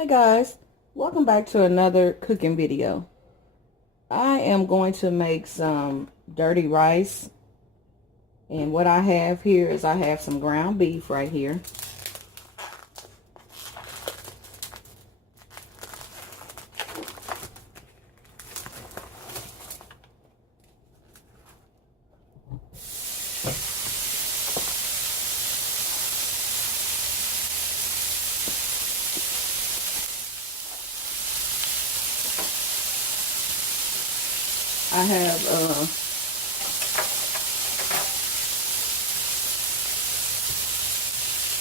Hey guys, welcome back to another cooking video. I am going to make some dirty rice, and what I have here is I have some ground beef right here.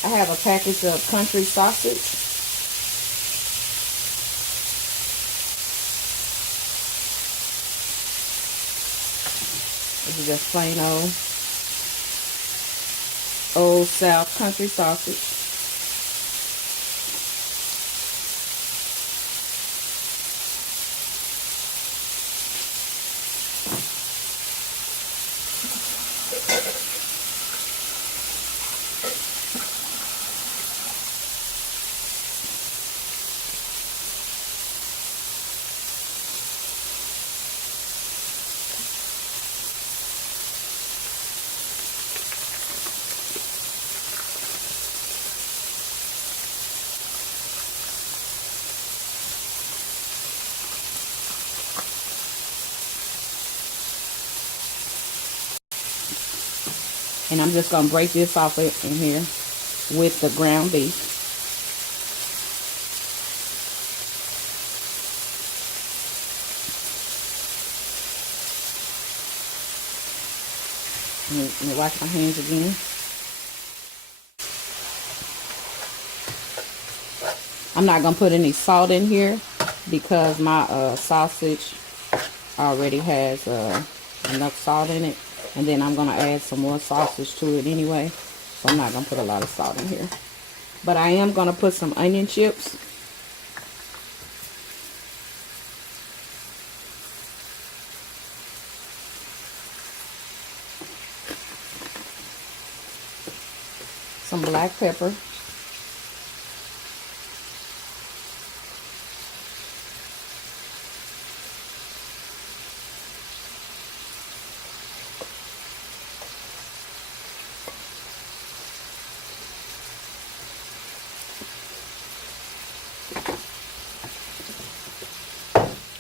I have a package of country sausage. This is just plain old South country sausage. And I'm just going to break this off in here with the ground beef. Let me wash my hands again. I'm not going to put any salt in here because my sausage already has enough salt in it. And then I'm going to add some more sausage to it anyway. So I'm not going to put a lot of salt in here. But I am going to put some onion chips. Some black pepper.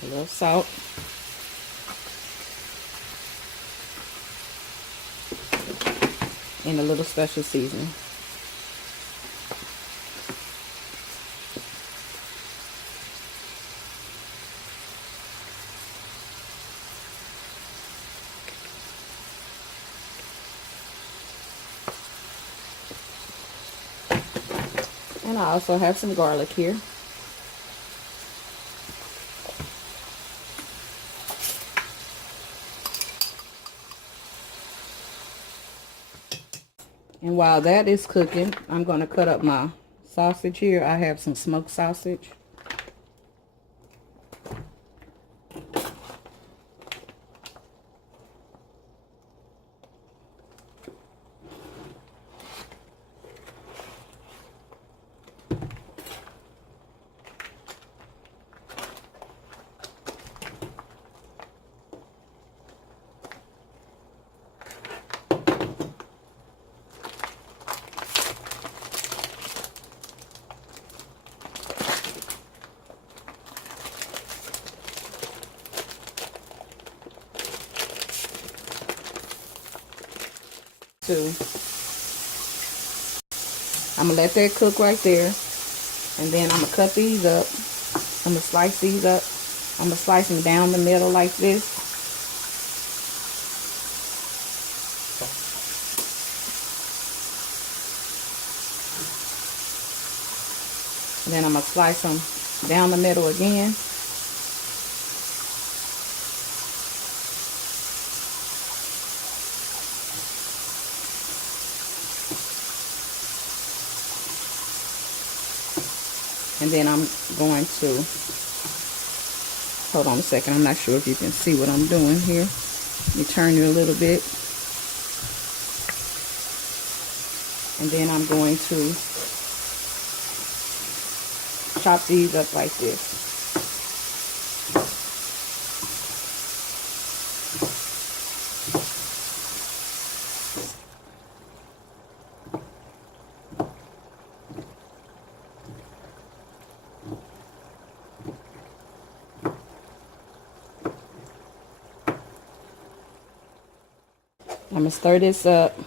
A little salt. And a little special seasoning. And I also have some garlic here. And while that is cooking, I'm going to cut up my sausage here. I have some smoked sausage. I'm going to let that cook right there. And then I'm going to cut these up. I'm going to slice these up. I'm going to slice them down the middle like this. And then I'm going to slice them down the middle again. And then I'm going to, hold on a second, I'm not sure if you can see what I'm doing here. Let me turn it a little bit. And then I'm going to chop these up like this. I'm gonna stir this up.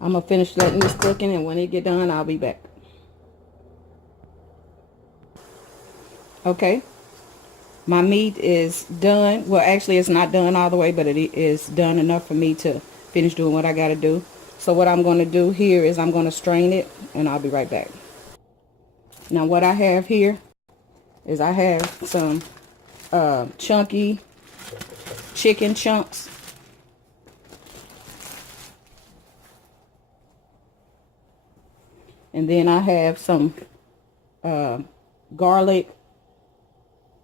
I'm gonna finish letting this cooking, and when it get done, I'll be back. Okay, my meat is done. Well, actually, it's not done all the way, but it is done enough for me to finish doing what I gotta do. So what I'm gonna do here is I'm gonna strain it, and I'll be right back. Now, what I have here is I have some chunky chicken chunks. And then I have some garlic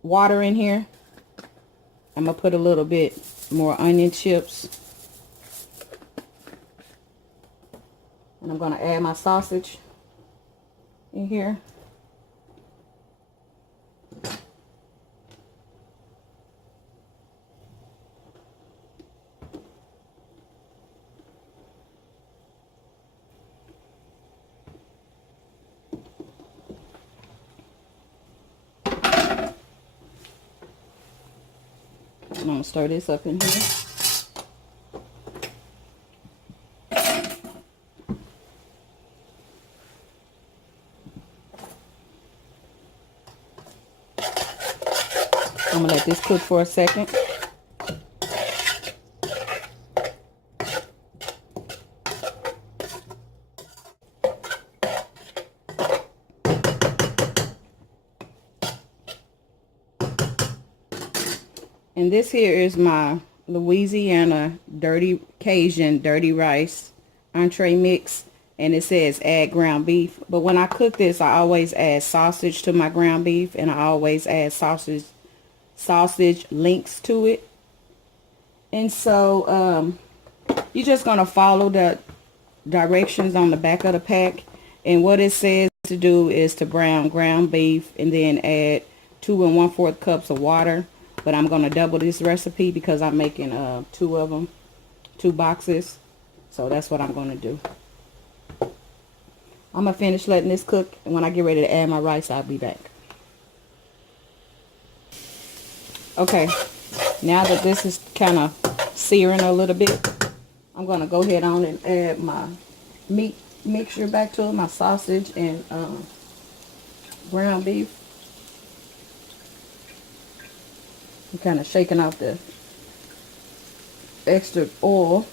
water in here. I'm going to put a little bit more onion chips. And I'm going to add my sausage in here. I'm going to stir this up in here. I'm going to let this cook for a second. And this here is my Louisiana Cajun dirty rice entree mix. And it says add ground beef. But when I cook this, I always add sausage to my ground beef. And I always add sausage links to it. And so you're just going to follow the directions on the back of the pack. And what it says to do is to brown ground beef and then add 2 1/4 cups of water. But I'm going to double this recipe because I'm making 2 of them, 2 boxes. So that's what I'm going to do. I'm going to finish letting this cook. And when I get ready to add my rice, I'll be back. Okay. Now that this is kind of searing a little bit, I'm going to go ahead on and add my meat mixture back to it. My sausage and ground beef. I'm kind of shaking off the extra oil.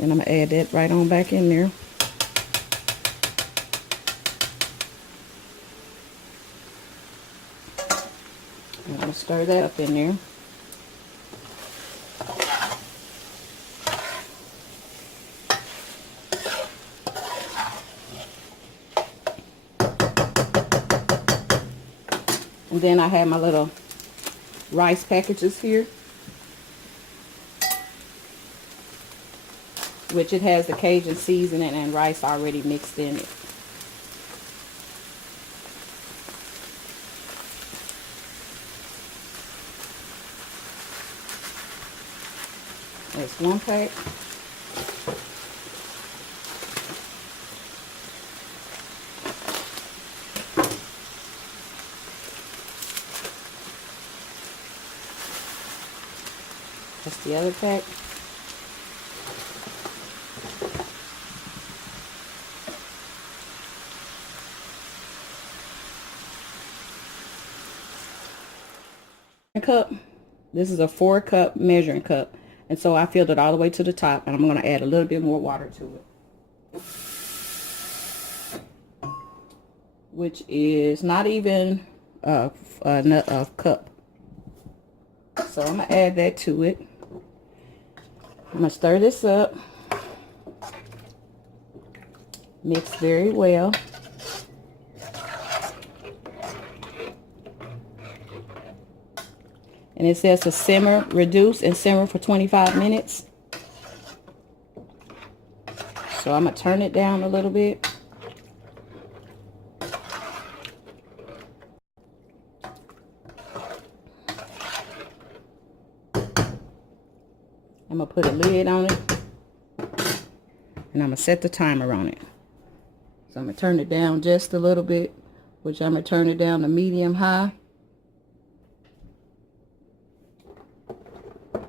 And I'm going to add that right on back in there. I'm going to stir that up in there. And then I have my little rice packages here, which it has the Cajun seasoning and rice already mixed in it. That's 1 pack. That's the other pack. Cup. This is a 4-cup measuring cup. And so I filled it all the way to the top. And I'm going to add a little bit more water to it. Which is not even a cup. So I'm going to add that to it. I'm going to stir this up. Mix very well. And it says to simmer, reduce, and simmer for 25 minutes. So I'm going to turn it down a little bit. I'm going to put a lid on it. And I'm going to set the timer on it. So I'm going to turn it down just a little bit, which I'm going to turn it down to medium high.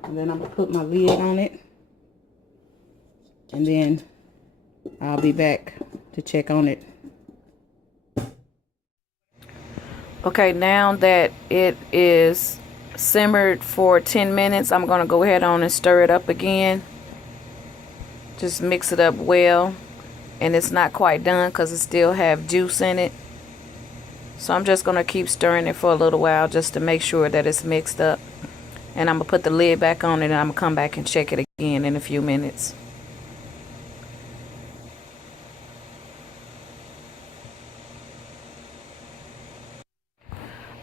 And then I'm going to put my lid on it. And then I'll be back to check on it. Okay, now that it is simmered for 10 minutes, I'm going to go ahead on and stir it up again. Just mix it up well. And it's not quite done because it still have juice in it. So I'm just going to keep stirring it for a little while just to make sure that it's mixed up. And I'm going to put the lid back on it and I'm going to come back and check it again in a few minutes.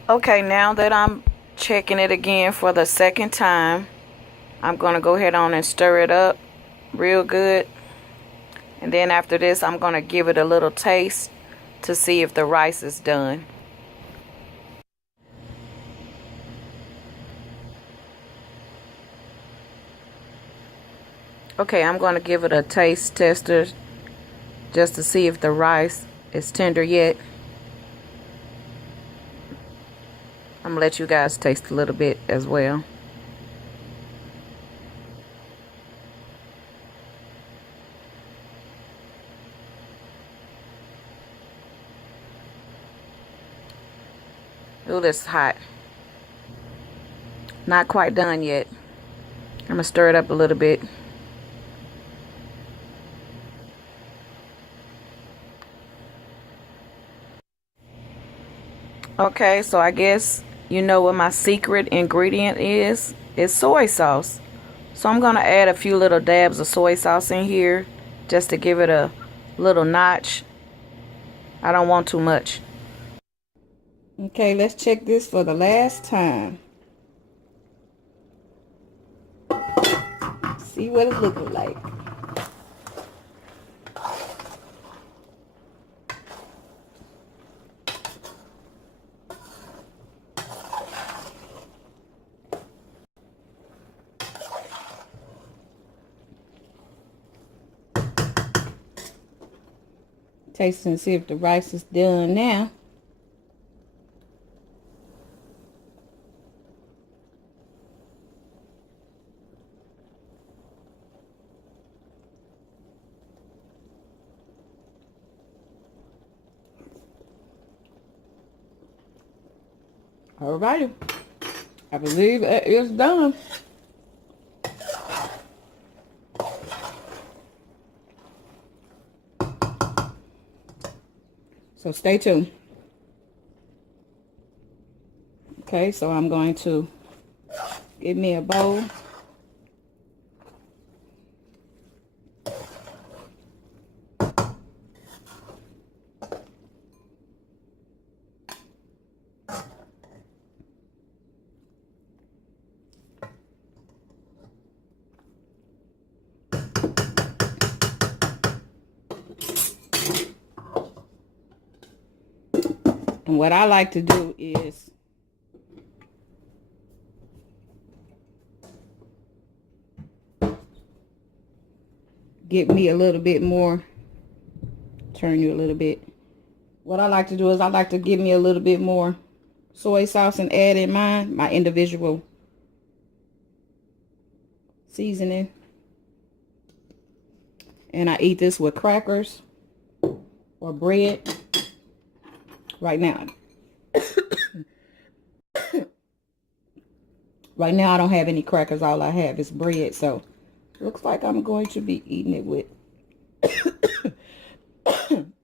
Okay, now that I'm checking it again for the second time, I'm going to go ahead on and stir it up real good. And then after this, I'm going to give it a little taste to see if the rice is done. Okay, I'm going to give it a taste tester just to see if the rice is tender yet. I'm going to let you guys taste a little bit as well. Ooh, this is hot. Not quite done yet. I'm going to stir it up a little bit. Okay, so I guess you know what my secret ingredient is. It's soy sauce. So I'm going to add a few little dabs of soy sauce in here just to give it a little notch. I don't want too much. Okay, let's check this for the last time. See what it looks like. Taste and see if the rice is done now. Alrighty, I believe it is done. So stay tuned. Okay, so I'm going to get me a bowl. And what I like to do is get me a little bit more, turn you a little bit. What I like to do is I like to give me a little bit more soy sauce and add in mine, my individual seasoning. And I eat this with crackers or bread. Right now. Right now I don't have any crackers. All I have is bread. So looks like I'm going to be eating it with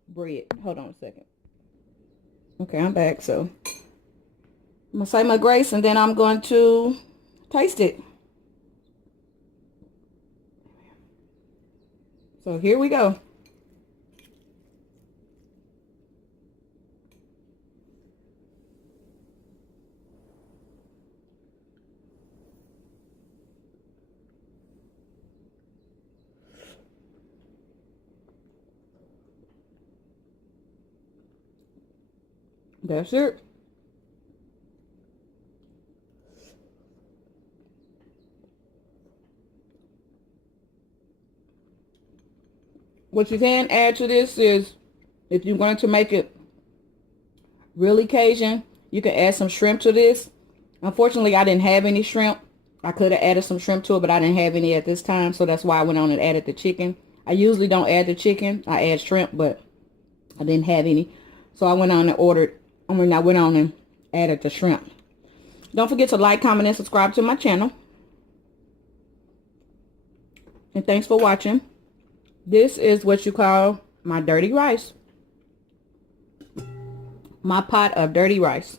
bread. Hold on a second. Okay, I'm back. So I'm going to say my grace and then I'm going to taste it. So here we go. That's it. What you can add to this is, if you're going to make it really Cajun, you can add some shrimp to this. Unfortunately, I didn't have any shrimp. I could have added some shrimp to it, but I didn't have any at this time, so that's why I went on and added the chicken. I usually don't add the chicken. I add shrimp, but I didn't have any. So I went on and added the shrimp. Don't forget to like, comment, and subscribe to my channel. And thanks for watching. This is what you call my dirty rice. My pot of dirty rice.